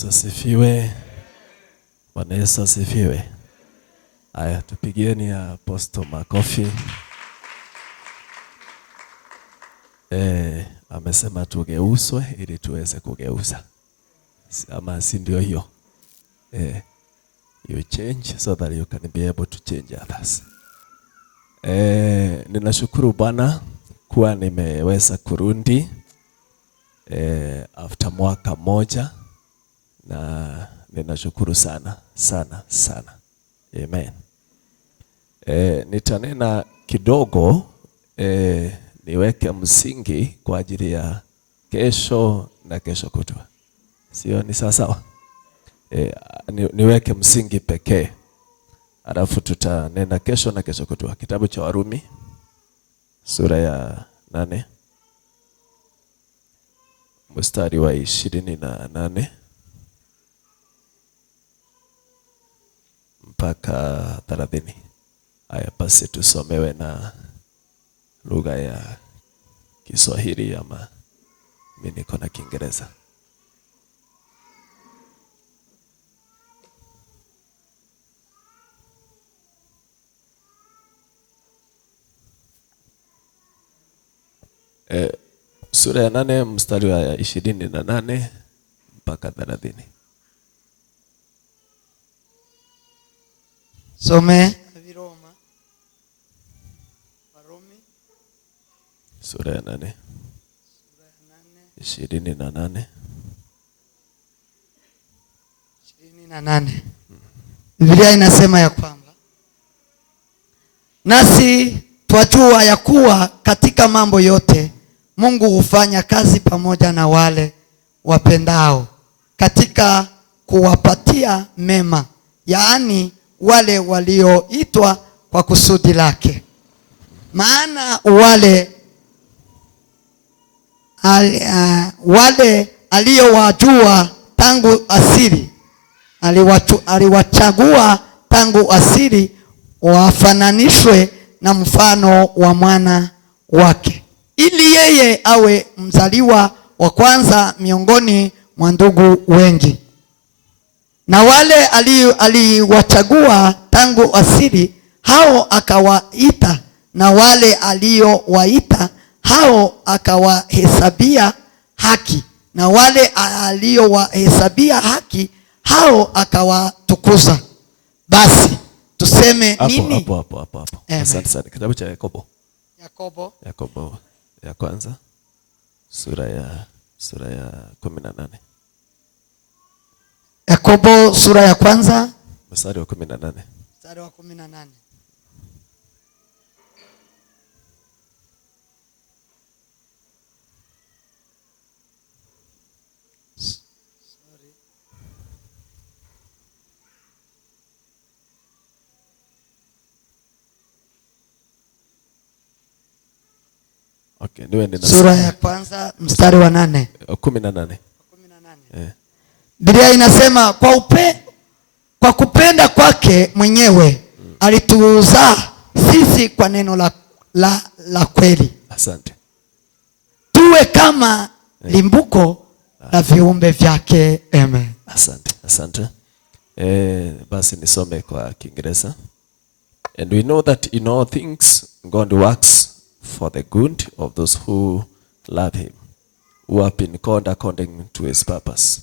Asifiwe. Bwana Yesu asifiwe. Haya, tupigieni Apostle makofi. Amesema tugeuzwe ili tuweze kugeuza. Ama si ndio hiyo? You change so that you can be able to change others. Ninashukuru Bwana kuwa nimeweza kurudi after mwaka moja, na ninashukuru sana sana sana. Amen. Nitanena kidogo niweke msingi kwa ajili ya kesho na kesho kutwa. Sio ni sawa sawa? Niweke msingi pekee. Alafu tutanena kesho na kesho kutwa. Kitabu cha Warumi sura ya 8 mstari wa 28 mpaka 30. Haya, basi tusomewe na lugha ya Kiswahili ama mimi niko na Kiingereza. Sura ya 8 mstari wa 28 mpaka 30. Some Viroma. Warumi. Sura ya 8. 28. 28. Biblia inasema ya kwamba nasi twajua ya kuwa katika mambo yote Mungu hufanya kazi pamoja na wale wapendao katika kuwapatia mema, yaani wale walioitwa kwa kusudi lake. Maana wale aliowajua tangu asili aliwachagua tangu asili wafananishwe na mfano wa mwana wake, ili yeye awe mzaliwa wa kwanza miongoni mwa ndugu wengi. Na wale aliwachagua tangu asili, hao akawaita, na wale aliowaita, hao akawahesabia haki, na wale aliowahesabia haki, hao akawatukuza. Basi tuseme nini? Hapo. Asante sana. Kitabu cha Yakobo ya kwanza sura ya 18. Yakobo sura ya kwanza mstari wa 18. Mstari wa 18. Okay, niwe sura ya kwanza mstari wa 8. 18. Biblia inasema kwa kupenda kwake mwenyewe alituuzaa sisi kwa neno la kweli. Asante. Tuwe kama limbuko la viumbe vyake. Amen. Asante. Basi nisome kwa Kiingereza. And we know that in all things God works for the good of those who love him, who have been called according to his purpose.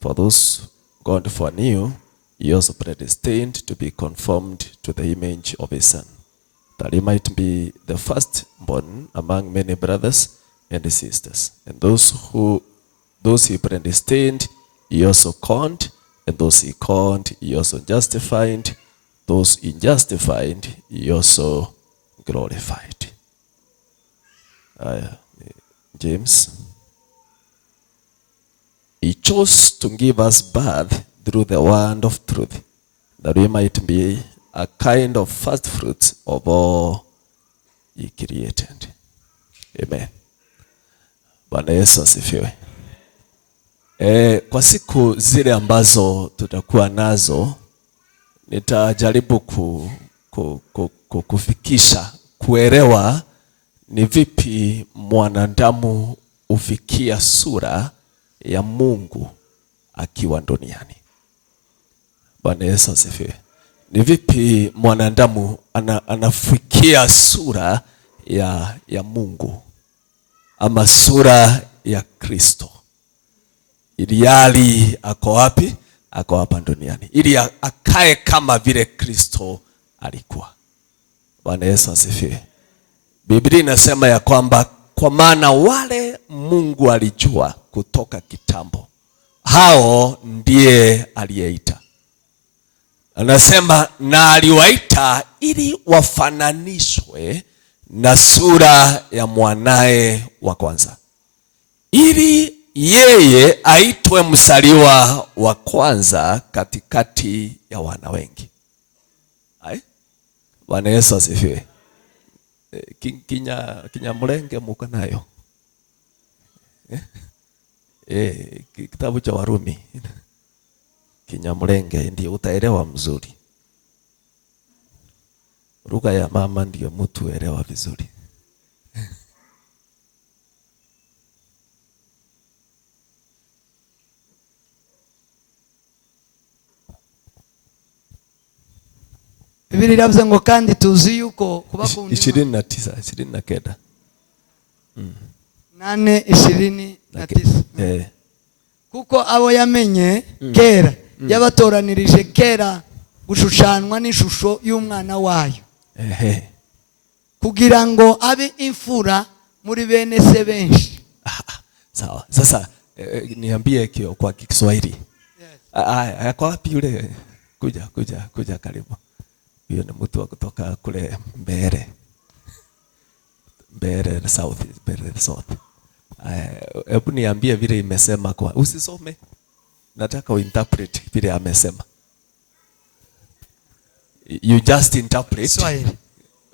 For those God foreknew, he also predestined to be conformed to the image of his Son, that he might be the firstborn among many brothers and sisters. And those he predestined, he also called, and those he called, he also justified. Those he justified, he also glorified. James. He chose to give us birth through the word of truth, that we might be a kind of first fruits of all he created. Amen. Bwana Yesu asifiwe. Kwa siku zile ambazo tutakuwa nazo, nitajaribu kufikisha kuelewa ni vipi mwanadamu ufikia sura ya Mungu akiwa duniani. Bwana Yesu asifiwe. Ni vipi mwanadamu anafikia sura ya Mungu ama sura ya Kristo? Ili hali ako wapi? Ako hapa duniani. Ili akae kama vile Kristo alikuwa. Bwana Yesu asifiwe. Biblia inasema ya kwamba kwa maana wale Mungu alijua kutoka kitambo, hao ndiye aliyeita. Anasema na aliwaita ili wafananishwe na sura ya mwanae wa kwanza, ili yeye aitwe mzaliwa wa kwanza katikati ya wana wengi. Bwana Yesu asifiwe. Kinyamulenge muko nayo. Kitabu cha Warumi. Kinyamulenge ndio utaelewa mzuri. Lugha ya mama ndio mtu elewa vizuri. Biblia iravuze ngo kandi tuzi yuko kubakunda 29 8:29 kuko abo yamenye kera yabatoranirije kera gushushanwa n'ishusho y'umwana wayo kugira ngo abe imfura muri bene se benshi. Sawa. Sasa niambie kwa Kiswahili. Yako wapi yule? Kuja karibu. Huyo ni mtu wa kutoka kule Mbere South. Hebu niambie vile imesema kwa. Usisome. Nataka uinterpret vile amesema. You just interpret. Swahili.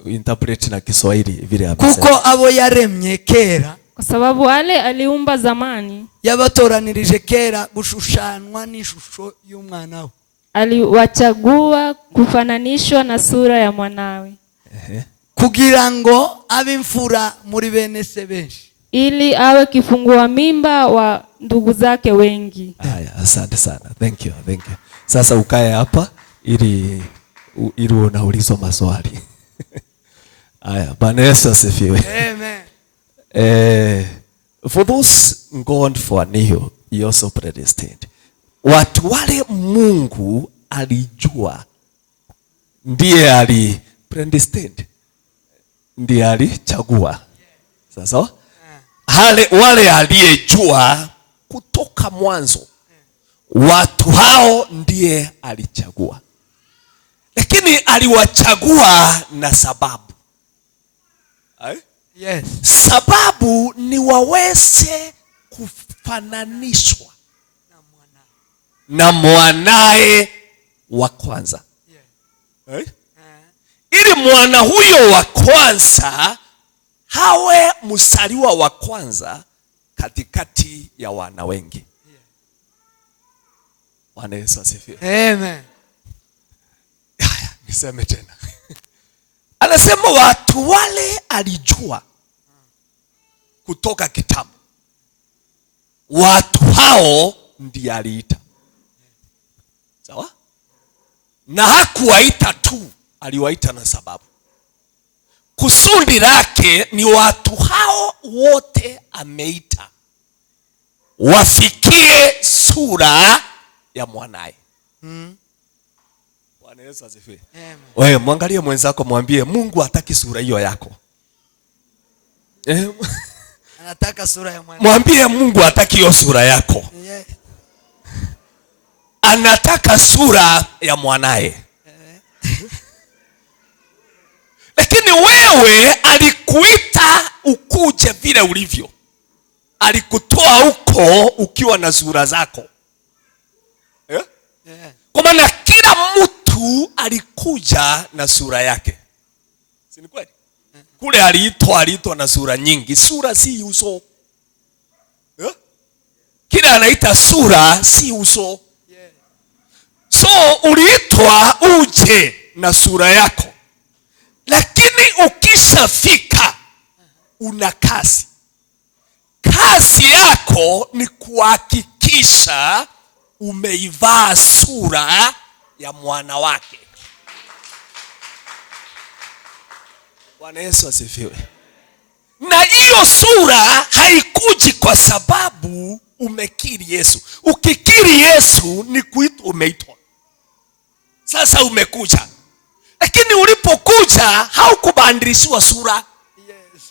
Interpret na Kiswahili vile amesema. Kuko abo yaremye kera, kwa sababu wale aliumba zamani, yabatoranirije kera gushushanwa n'ishusho y'umwana we. Aliwachagua kufananishwa na sura ya mwanawe. Kugira ngo abe imfura muri bene se benshi, ili awe kifungua mimba wa ndugu zake wengi. Haya, asante sana. Thank you. Sasa ukae hapa ili unaulizwa maswali. Haya, Bwana Yesu asifiwe. Amen. For those God foreknew, he also predestined. Watu wale Mungu alijua ndiye ali predestined, ndiye alichagua. Sasa wale aliyejua kutoka mwanzo, watu hao ndiye alichagua. Lakini aliwachagua na sababu. Yes. Sababu ni waweze kufananishwa na mwanae wa kwanza. Ili mwana huyo wa kwanza hawe mzaliwa wa kwanza katikati ya wana wengi. Bwana Yesu asifiwe. Amen. Haya, niseme tena. Anasema watu wale alijua kutoka kitambo, watu hao ndiye aliita. Sawa? Na hakuwaita tu, aliwaita na sababu. Kusudi lake ni watu hao wote ameita wafikie sura ya mwanae. Bwana Yesu asifiwe. Wewe mwangalie mwenzako, mwambie Mungu hataki sura hiyo yako. Anataka sura ya mwanae. Mwambie Mungu hataki hiyo sura yako. Anataka sura ya mwanae. Lakini wewe alikuita ukuje vile ulivyo. Alikutoa huko ukiwa na sura zako. Kwa maana kila mtu alikuja na sura yake. Si ni kweli? Kule aliitwa na sura nyingi. Sura si uso. Kila anaita sura si uso. So uliitwa uje na sura yako. Lakini ukishafika una kazi. Kazi yako ni kuhakikisha umeivaa sura ya mwana wake. Bwana Yesu asifiwe. Na hiyo sura haikuji kwa sababu umekiri Yesu. Ukikiri Yesu ni kuitwa umeitwa. Sasa umekuja. Lakini ulipokuja haukubadilishiwa sura. Yes.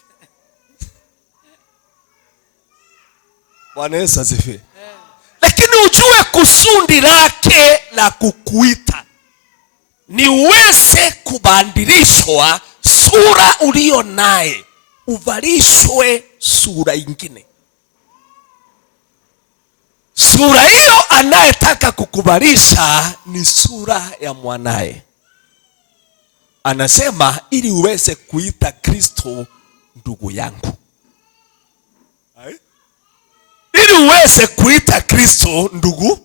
Bwana Yesu asifiwe. Lakini ujue kusudi lake la kukuita ni uweze kubadilishwa sura ulio naye, uvalishwe sura ingine. Sura hiyo anayetaka kukubalisha ni sura ya mwanae. Anasema ili uweze kuita Kristo ndugu yangu. Ili uweze kuita Kristo ndugu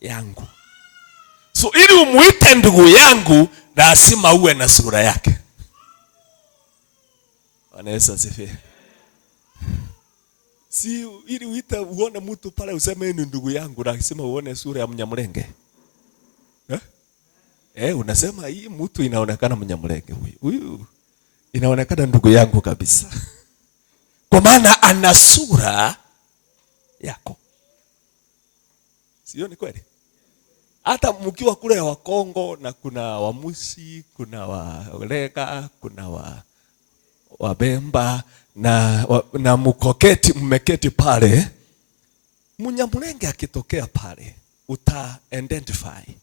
yangu. So ili umuite ndugu yangu lazima uwe na sura yake. Bwana Yesu asifiwe. Si ili uone mtu pale useme ni ndugu yangu lazima uone sura ya Mnyamulenge. Unasema hii mtu inaonekana Mnyamulenge huyu. Inaonekana ndugu yangu kabisa. Kwa maana ana sura yako. Sio ni kweli? Hata mkiwa kule wa Kongo na kuna Wamusi, kuna Walega, kuna Wabemba na mkoketi mmeketi pale, Mnyamulenge akitokea pale uta-identify.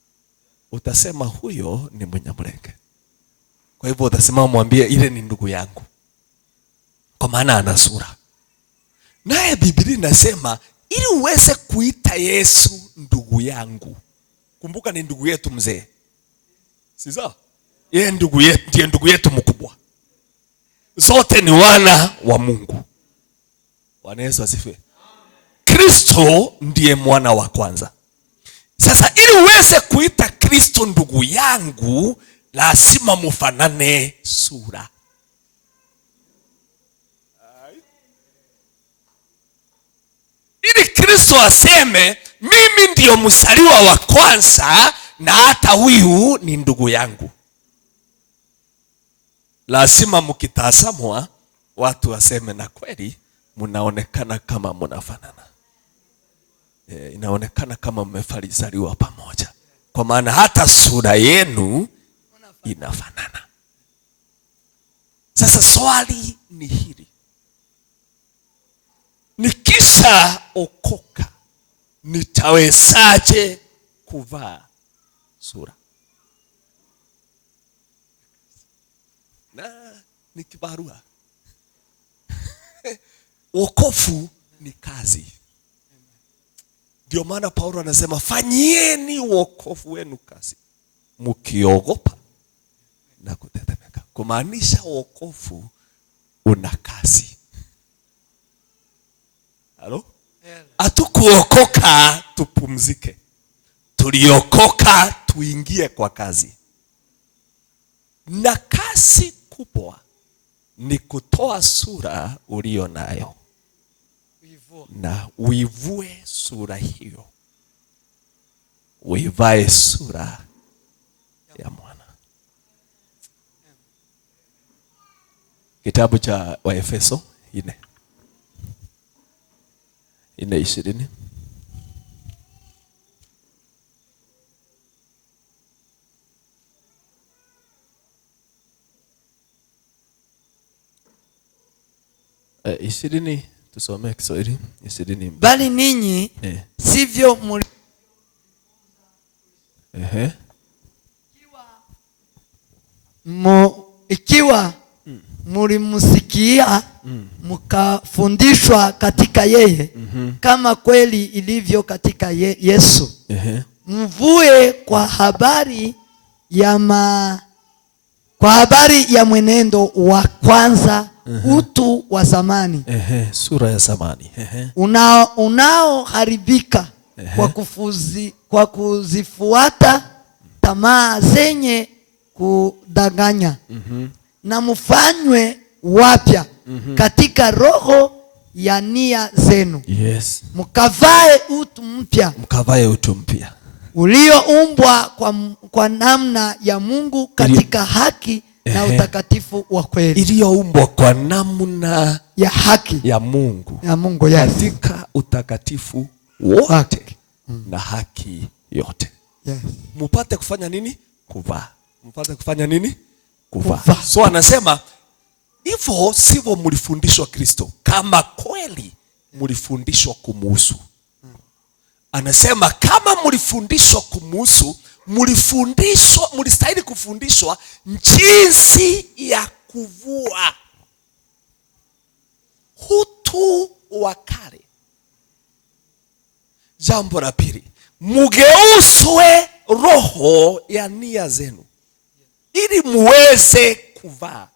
Utasema huyo ni Mnyamulenge. Kwa hivyo utasema mwambie ile ni ndugu yangu. Kwa maana ana sura. Naye Biblia inasema ili uweze kuita Yesu ndugu yangu. Kumbuka ni ndugu yetu mzee. Si sawa? Yeye ndugu yetu, ndiye ndugu yetu mkubwa. Zote ni wana wa Mungu. Bwana Yesu asifiwe. Kristo ndiye mwana wa kwanza. Sasa ili uweze kuita Kristo ndugu yangu, lazima mufanane sura. Ili Kristo aseme mimi ndiyo mzaliwa wa kwanza na hata huyu ni ndugu yangu, lazima mkitazamwa watu waseme na kweli mnaonekana kama mnafanana. Inaonekana kama mmefalizaliwa pamoja. Kwa maana hata sura yenu inafanana. Sasa swali ni hili. Nikisha okoka nitawezaje kuvaa sura? Na ni kibarua. Wokovu ni kazi. Ndio maana Paulo anasema fanyieni wokovu wenu kazi, mkiogopa na kutetemeka. Kumaanisha wokovu una kazi. Halo? Hatukuokoka tupumzike. Tuliokoka tuingie kwa kazi. Na kazi kubwa ni kutoa sura ulio nayo. Na uivue sura hiyo, uivae sura ya mwana. Kitabu cha Waefeso 4:20. Ishirini tusome Kiswahili. 20. Bali ninyi sivyo ikiwa mulimsikia mkafundishwa katika yeye kama kweli ilivyo katika Yesu, mvue kwa habari ya mwenendo wa kwanza, utu wa zamani, sura ya zamani, unaoharibika kwa kuzifuata tamaa zenye kudanganya, na mfanywe wapya katika roho ya nia zenu. Yes. Mkavae utu mpya. Mkavae utu mpya. Ulioumbwa kwa namna ya Mungu katika haki na utakatifu wa kweli. Iliyoumbwa kwa namna ya haki ya Mungu. Ya Mungu, yes. Katika utakatifu wote na haki yote. Yes. Mupate kufanya nini? Kuvaa. Mupate kufanya nini? Kuvaa. So anasema hivyo sivyo mlifundishwa Kristo, kama kweli mlifundishwa kumuhusu. Anasema kama mlifundishwa kumuhusu, mlistahili kufundishwa jinsi ya kuvua utu wa kale. Jambo la pili, mugeuswe roho ya nia zenu ili muweze kuvaa.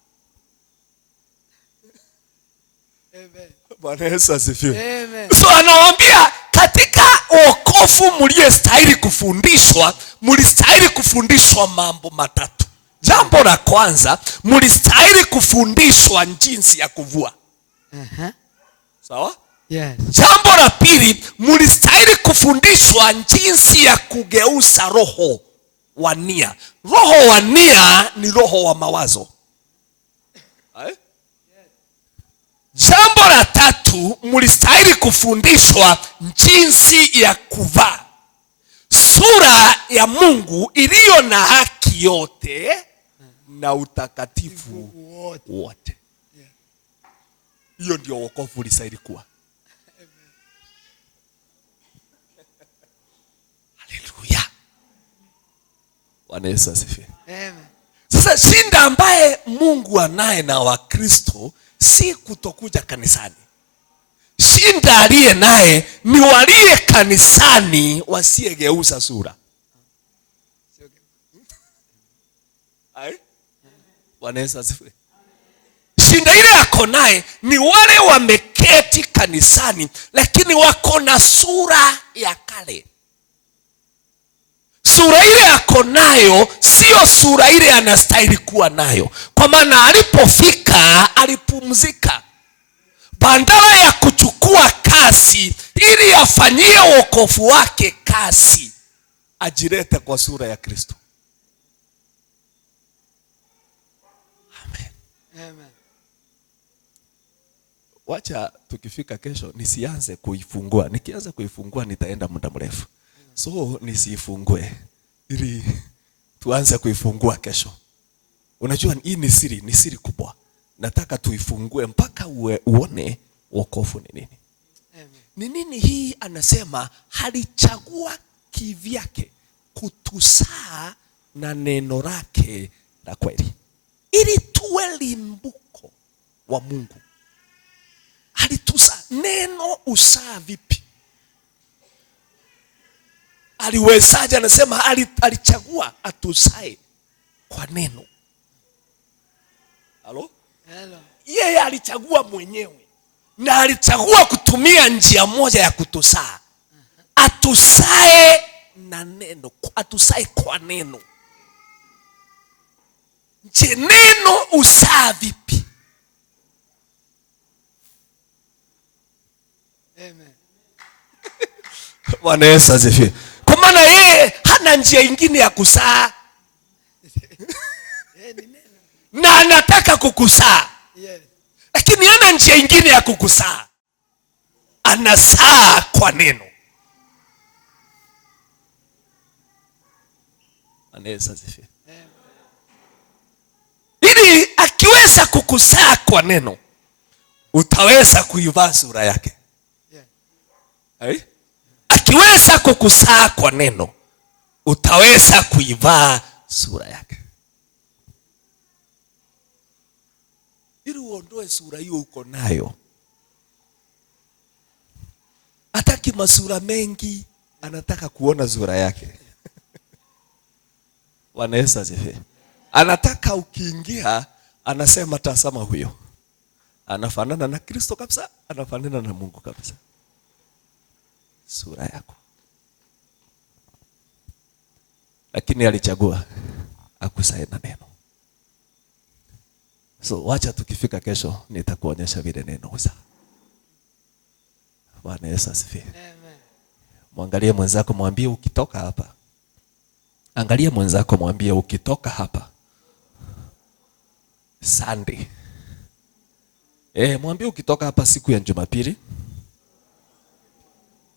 Amen. Bwana Yesu asifiwe. Amen. So anawaambia katika wokovu mliyestahili kufundishwa, mlistahili kufundishwa mambo matatu. Jambo la kwanza, mlistahili kufundishwa jinsi ya kuvua. Sawa? Yes. Jambo la pili, mlistahili kufundishwa jinsi ya kugeuza roho wa nia. Roho wa nia ni roho wa mawazo. Jambo la tatu, mlistahili kufundishwa jinsi ya kuvaa sura ya Mungu iliyo na haki yote na utakatifu wote. Hiyo ndio wokovu ulistahili kuwa. Haleluya. Bwana Yesu asifiwe. Amen. Sasa shinda ambaye Mungu anaye na Wakristo si kutokuja kanisani. Shinda aliye naye ni waliye kanisani wasiyegeuza sura. Bwana Yesu asifiwe. Shinda ile yako naye ni wale wameketi kanisani lakini wako na sura ya kale. Sura ile yako nayo sio sura ile anastahili kuwa nayo. Kwa maana alipofika alipumzika. Badala ya kuchukua kasi ili afanyie wokovu wake kasi, ajilete kwa sura ya Kristo. Amen. Amen. Wacha tukifika kesho nisianze kuifungua. Nikianza kuifungua nitaenda muda mrefu. So nisifungue ili tuanze kuifungua kesho. Unajua hii ni siri kubwa. Nataka tuifungue mpaka uone wokovu ni nini. Ni nini hii? Anasema halichagua kivyake kutusaa na neno lake la kweli ili tuwe limbuko wa Mungu. Halitusaa. Neno usaa vipi? Aliwezaje? Anasema alichagua atusae kwa neno. Halo? Hello. Yeye alichagua mwenyewe na alichagua kutumia njia moja ya kutusaa. Atusae na neno, atusae kwa neno. Je, neno usaa vipi? Amen. Bwana Yesu asifiwe. Kwa maana yeye hana njia nyingine ya kusaa. Na anataka kukusaa. Yes. Lakini hana njia nyingine ya kukusaa. Anasaa kwa neno. Bwana Yesu asifiwe. Ili akiweza kukusaa kwa neno, utaweza kuivaa sura yake. Yeah. Akiweza kukusaa kwa neno, utaweza kuivaa sura yake. Ili uondoe sura hiyo uko nayo. Hataki masura mengi, anataka kuona sura yake. Bwana Yesu asifiwe. Anataka ukiingia, anasema tazama huyo. Anafanana na Kristo kabisa, anafanana na Mungu kabisa. Sura yako. Lakini alichagua akusae na neno. So wacha tukifika kesho nitakuonyesha vile neno usa. Bwana Yesu asifiwe. Amen. Mwangalie mwenzako mwambie ukitoka hapa. Angalia mwenzako mwambie ukitoka hapa Sunday. Mwambie ukitoka hapa siku ya Jumapili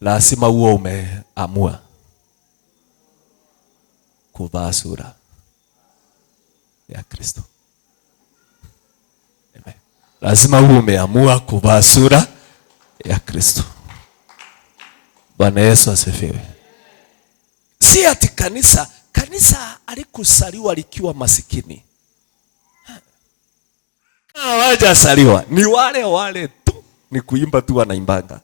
lazima uwe umeamua kuvaa sura ya Kristo. Amen. Lazima uwe umeamua kuvaa sura ya Kristo. Bwana Yesu asifiwe. Si ati kanisa alikusaliwa likiwa masikini. Hawajasaliwa, ni wale tu, ni kuimba tu wanaimbanga.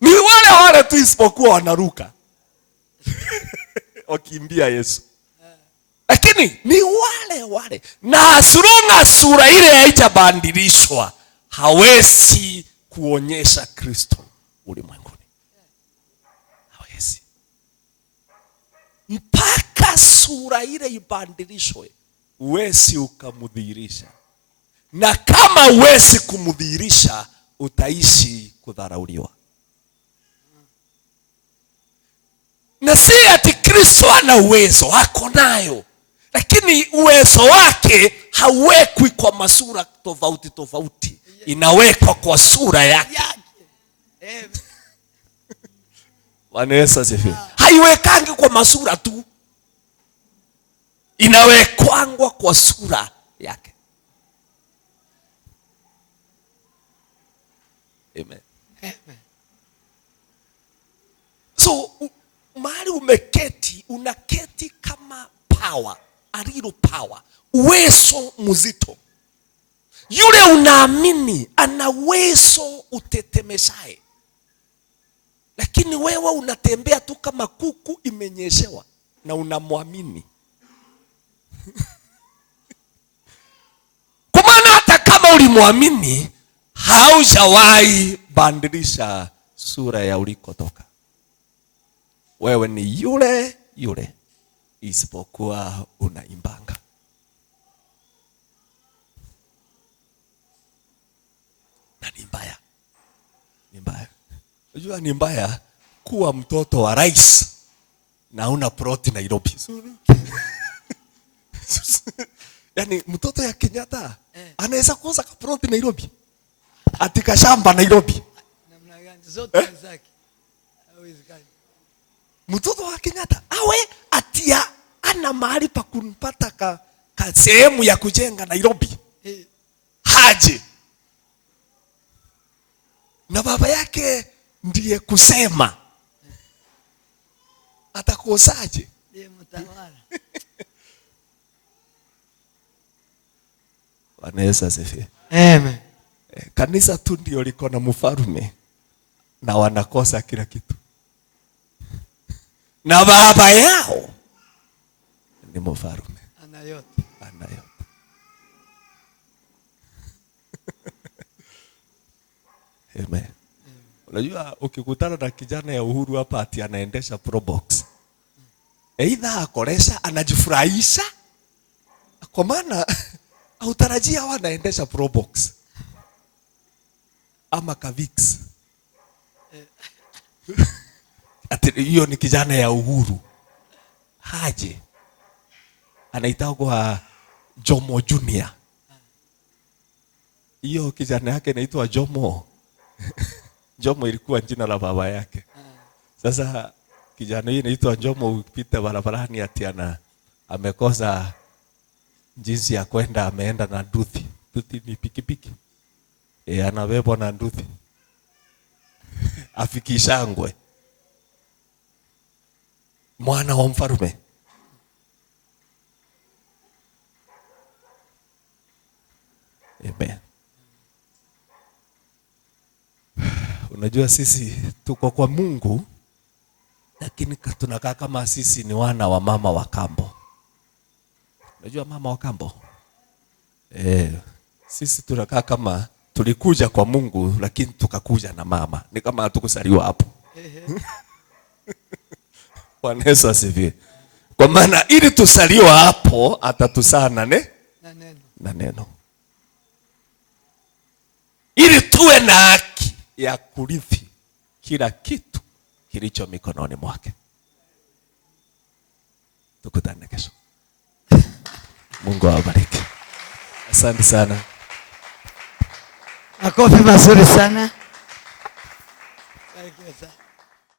Ni wale tu isipokuwa wanaruka. Wakimbia Yesu. Lakini ni wale. Na sura ile haijabadilishwa, hawezi kuonyesha Kristo ulimwenguni. Hawezi. Mpaka sura ile ibadilishwe, uwezi ukamudhihirisha. Na kama uwezi kumudhihirisha, utaishi kudharauliwa. Na si ati Kristo ana uwezo, ako nayo. Lakini uwezo wake hauwekwi kwa masura tofauti. Inawekwa kwa sura yake. Bwana Yesu asifiwe. Haiwekangi kwa masura tu. Inawekwangwa kwa sura yake. Amen. Amen. So mahali umeketi, unaketi kama power, a little power, uwezo mzito. Yule unaamini ana uwezo utetemeshaye. Lakini wewe unatembea tu kama kuku imenyeshewa na unamwamini. Kwa maana hata kama ulimwamini, haujawahi badilisha sura ya ulikotoka. Wewe ni yule isipokuwa unaimbanga. Na ni mbaya. Unajua ni mbaya kuwa mtoto wa rais na una ploti Nairobi. Yaani mtoto ya Kenyatta anaweza kuuza ploti Nairobi. Atika shamba Nairobi. Namna gani zote zake. Hawezekani. Mtoto wa Kenyatta awe atia ana mahali pa kumpata ka sehemu ya kujenga Nairobi. Haje. Na baba yake ndiye kusema. Atakosaje? Ndiye mtawala. Bwana Yesu asifiwe. Amen. Kanisa tu ndio liko na mfalme na wanakosa kila kitu. Na baba yao ni mfalme. Ana yote. Amen. Unajua ukikutana na kijana ya Uhuru hapa ati anaendesha Probox. Aidha akoresha anajifurahisha. Kwa maana hautarajia wanaendesha Probox. Ama Kavix. Ati hiyo ni kijana ya Uhuru. Haje. Anaitwa Jomo Junior. Hiyo kijana yake inaitwa Jomo. Jomo ilikuwa jina la baba yake. Sasa kijana yeye anaitwa Jomo, ukipita barabarani ati amekosa jinsi ya kwenda, ameenda na nduthi. Nduthi ni pikipiki. Anabebwa na nduthi. Afikishangwe. Mwana wa mfalme. Amen. Unajua sisi tuko kwa Mungu, lakini tunakaa kama sisi ni wana wa mama wa kambo. Unajua mama wa kambo? Sisi tunakaa kama tulikuja kwa Mungu lakini tukakuja na mama. Ni kama hatukusaliwa hapo. Bwana Yesu asifiwe. Kwa maana ili tusaliwa hapo atatusaa na neno. ili tuwe na haki ya kurithi kila kitu kilicho mikononi mwake. Tukutane kesho. Mungu awabariki. Asante sana. Makofi mazuri sana. Barikiwe sana.